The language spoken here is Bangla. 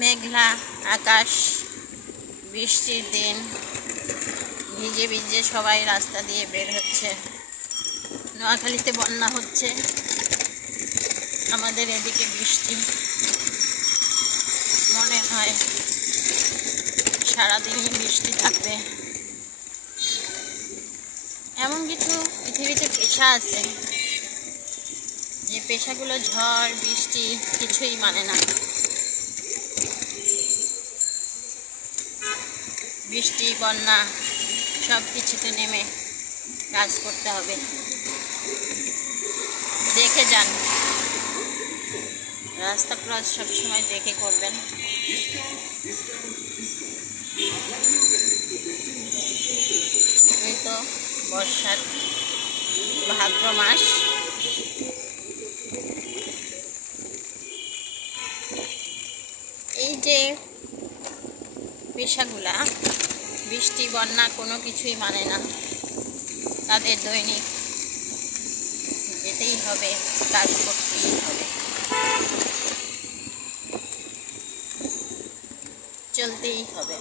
মেঘলা আকাশ, বৃষ্টির দিন, ভিজে ভিজে সবাই রাস্তা দিয়ে বের হচ্ছে। নোয়াখালীতে বন্যা হচ্ছে, আমাদের এদিকে বৃষ্টি। মনে হয় সারাদিনই বৃষ্টি থাকবে। এমন কিছু পৃথিবীতে পেশা আছে যে পেশাগুলো ঝড় বৃষ্টি কিছুই মানে না। বৃষ্টি বন্যা সব কিছুতে নেমে কাজ করতে হবে। দেখে যান, রাস্তা ক্রস সবসময় দেখে করবেন। এই তো বর্ষার ভাদ্র মাস, এই যে পেশাগুলা বৃষ্টি বন্যা কোনো কিছুই মানে না, তাদের দৈনিক যেতেই হবে, কাজ করতেই হবে, চলতেই হবে।